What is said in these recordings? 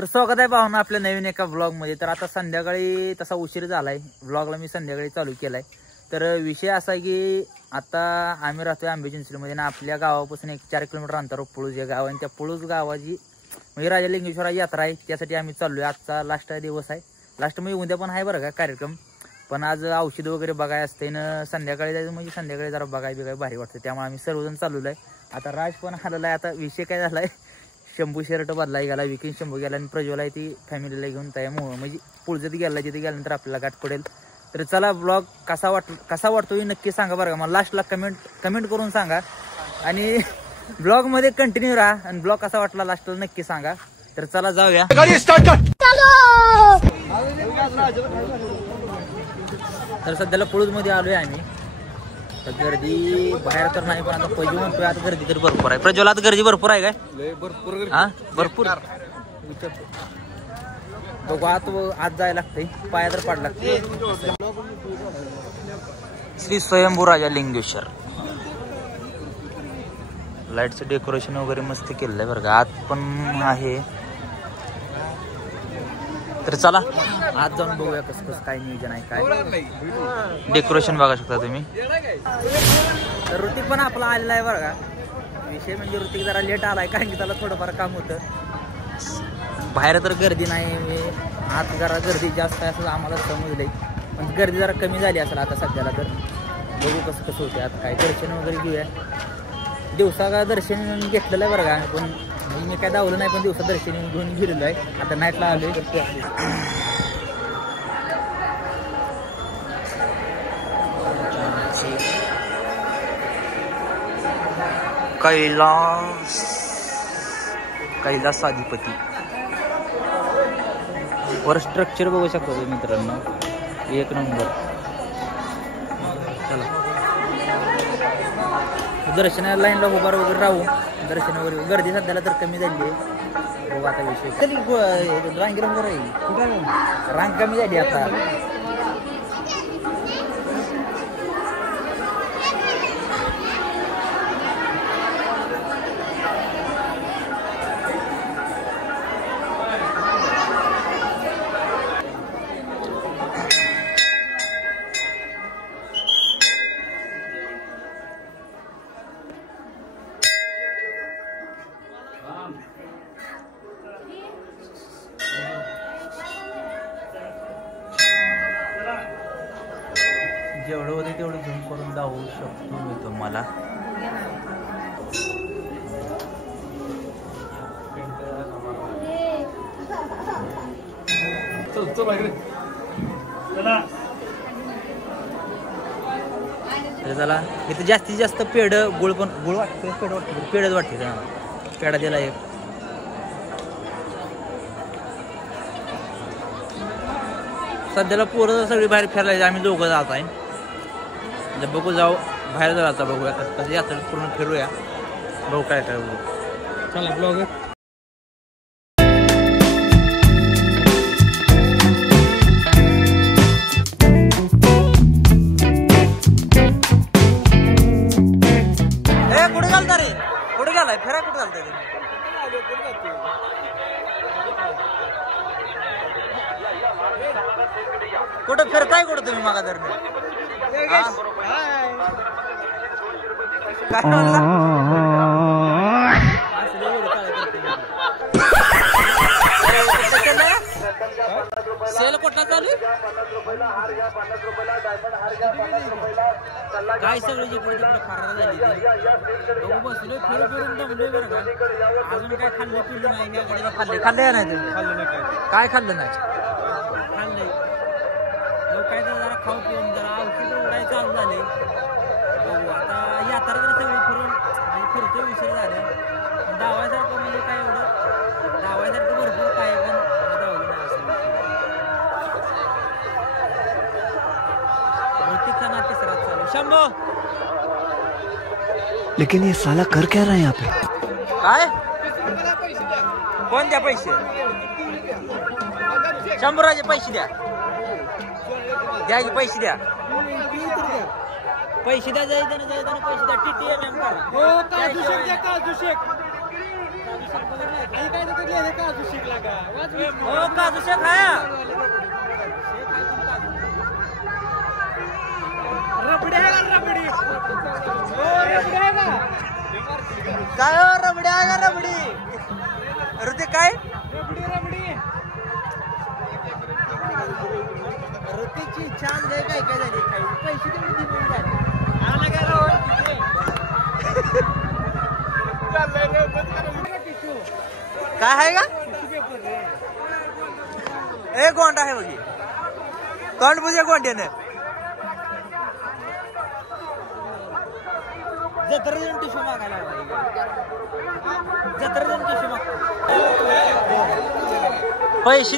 तर स्वागत आहे पाहुणा आपल्या नवीन एका व्लॉग मध्ये। तर आता संध्याकाळी तसा उशीर झालाय, व्लॉगला मी संध्याकाळी चालू केलाय। तर विषय असा की आता आम्ही राहतोय आंबे चिंचलीमध्ये ना, आपल्या गावापासून 4 किलोमीटर अंतरावर पुळूस या गाव आहे। त्या पुळूस गावाची म्हणजे राजालिंगेश्वराची यात्रा आहे, त्यासाठी आम्ही चाललोय। आजचा लास्ट दिवस आहे, लास्ट म्हणजे उद्या पण आहे बरं का कार्यक्रम, पण आज औषध वगैरे बघाय असते ना, संध्याकाळी जायचं म्हणजे संध्याकाळी जरा बघाय भारी वाटतं, त्यामुळे आम्ही सर्वजण चाललोय आहे। आता राज पण आलेला आहे। आता विषय काय झालाय, शंभू शर्ट बदलाय गेला, विकीन शंभू गेला आणि प्रज्वल आहे ती फॅमिलीला घेऊन तयार म्हणजे पुढचं गेला, जिथे गेल्यानंतर आपल्याला गाठ पडेल। तर चला ब्लॉग कसा वाटतोय नक्की सांगा बरं का, मला लास्टला कमेंट करून सांगा आणि ब्लॉग मध्ये कंटिन्यू राहा आणि ब्लॉग कसा वाटला लास्टला नक्की सांगा। तर चला जाऊया। तर सध्याला पुळूस मध्ये आलोय आम्ही। तर गर्दी बाहेर तर नाही, पण आता पहिली म्हणतोय आता गर्दी तर भरपूर आहे। प्रज्वल आता गर्दी भरपूर आहे काय? भरपूर बघू आज जायला लागतंय, पाया तर पाड लागते। श्री स्वयंभू राजा लिंगेश्वर लाईटचं डेकोरेशन वगैरे मस्त केलेलं आहे बरं का, आत पण आहे। तर चला आज जाऊन बघूया कसं काय नियोजन आहे, काय डेकोरेशन बघा शकता तुम्ही। तर ऋतिक पण आपला आलेला आहे बरं का, विषय म्हणजे ऋतिक जरा लेट आलाय कारण की त्याला थोडंफार काम होतं। बाहेर तर गर्दी नाही, आत जरा गर्दी जास्त आहे असं आम्हाला समजलंय, पण गर्दी जरा कमी झाली असेल आता सध्याला। तर बघू कसं होते आता, काय दर्शन वगैरे घेऊया। दिवसा का दर्शन घेतलेलं आहे बरं का, पण मी काय दावलं नाही, पण दिवसा दर्शन घेऊन गेलेलो आहे। आता नाईटला आलोय। कैलासाधिपती वर स्ट्रक्चर बघू शकता तुम्ही मित्रांनो, एक नंबर। चला दर्शनाला लाईनला उभा वगैरे राहू, दर्शन वगैरे गर्दी सध्याला तर कमी झाली आहे। बघू आता विषय रांगेला वगैरे रांग कमी झाली आता। जेवढं होते तेवढं झूम करून दाखवू शकतो मी तुम्हाला। चला इथे जास्तीत जास्त पेढ गुळ पण गुळ वाटतं, पेढच वाटते, पेढा दिला एक। सध्याला पोरं सगळी बाहेर फिरायला, आम्ही दोघं जात आहे। बघू जाऊ बाहेर जायचं, बघूया कसं यात्रा पूर्ण फिरूया, बघू काय बघू। चला ब्लॉग कुठे घालता रे, कुठे गेलाय फिराय, कुठे घालताय रे? कुठं फिरताय कुठं तुम्ही मागा दर सेल कुठला चालू काय सगळं जिकडे तिकडे फरार झाली, बसलोय फिरून दमलोय बरं का। अजून काय खाल्लं पिल्लं नाही, खाल्लं नाही काय खाल्लं नाही, काय तर जरा खाऊ पिऊन जरा औषध उडायला चालू झाले। बघू आता यात्रा तर सगळी फिरून म्हणजे फिरतो विषय झाला, धावायसारखं म्हणजे काय एवढं धावायसारखं भरपूर काय, पण धावलं नाही असं ऋतिकचा ना तिसरा चालू। शंभो लेकिन ये साला कर क्या रहा है यहाँ पे? काय कोण द्या पैसे? शंभराचे पैसे द्या, द्या की पैसे द्या, पैसे द्या, जायचं पैसे द्या। TTM करा। हो काजू शेक आहे काय हो रबडी आहे का रबडी ऋतिक काय ऋतिकची इच्छा लय काय काय झाली पैसे तेवढे दिवून झाले काय आहे का एक गोंडा आहे बघी तोंड बुझे गोंड्याने जत्रा जण टिशू मागायला जत्रा जण टिशू माग पैसे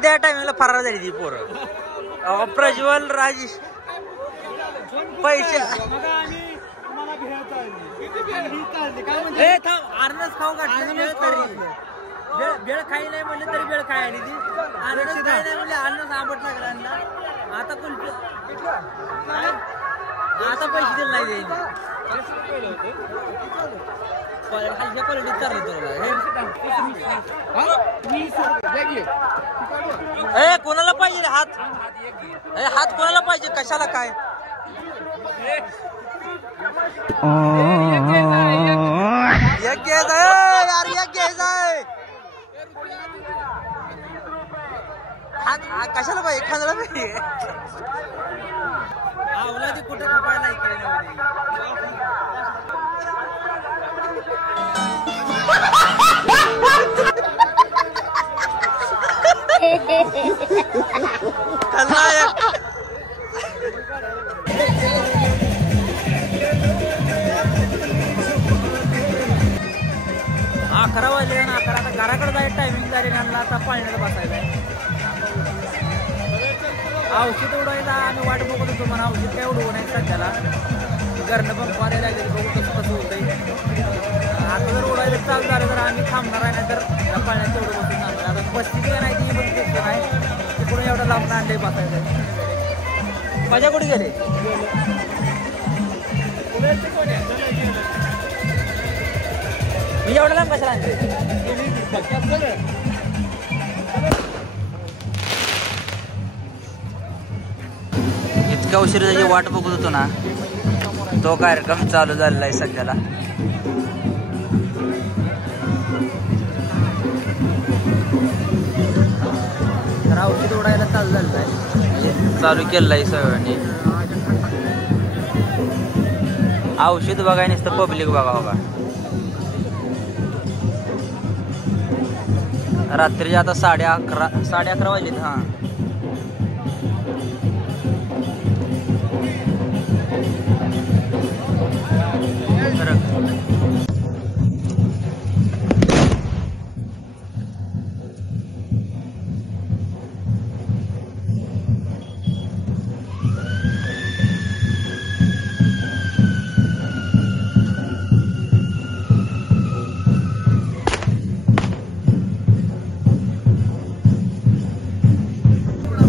द्या टायमिंगला फरार झाली ती पोरं प्रज्वल राजेश पैसे आरनच खाऊ बेळ खाई नाही म्हणले तरी बेळ खाय आली ती आरनच खाई नाही म्हणले आरनच आंबट लागला आता कुल्फी आता पैसे दिले नाही हलक्या क्वालिटीत चालले तुला कोणाला पाहिजे हात हात कोणाला पाहिजे कशाला काय एक घ्यायचा यार एक घ्यायचा हात कशाला पाहिजे खायला पाहिजे आवला ती कुठे खपायला अकरा वाजले ना अकरा आता घराकडे जायचं टायमिंग झाले ना आता पाण्याला बसायला औषध उडवायला आम्ही वाट बघत होतो म्हणा औषध काय उडवू नाही सध्याला घरनं पण पाणी लागेल बघू कसं कसं होतंय आता जर उडायला चालू झालं तर आम्ही थांबणार आहे नाही तर त्या पाण्यात तेवढं बसून थांबणार आता बसती काय नाही ती पण तेच नाही तिकडून एवढं लांब आणलंय बसायचं माझ्या कुठे गेले मी एवढं लांब कशाला आणले इतक्या उशिरा त्याची वाट बघत होतो ना तो कार्यक्रम चालू झालेला आहे सध्याला तर औषध उडायला चालू झालेलं आहे चालू केलेलं आहे सगळ्यांनी औषध बघाय नुसतं पब्लिक बघा बघा रात्रीचे आता 11:30 वाजलेत हा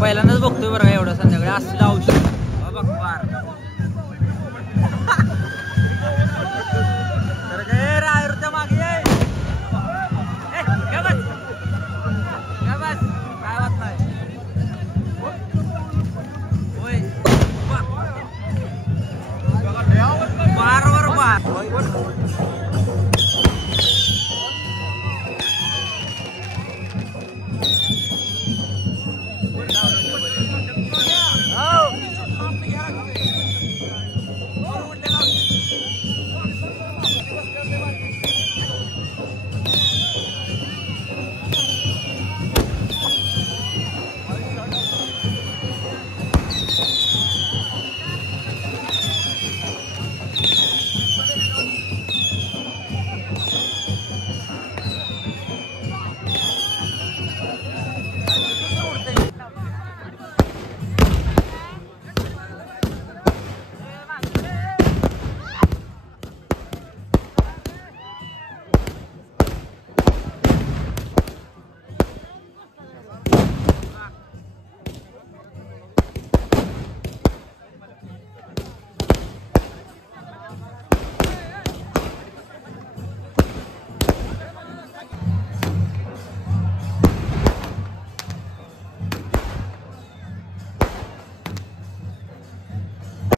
पहिल्यांदाच बघतोय बरं एवढं संध्याकाळी असलं औषध बघ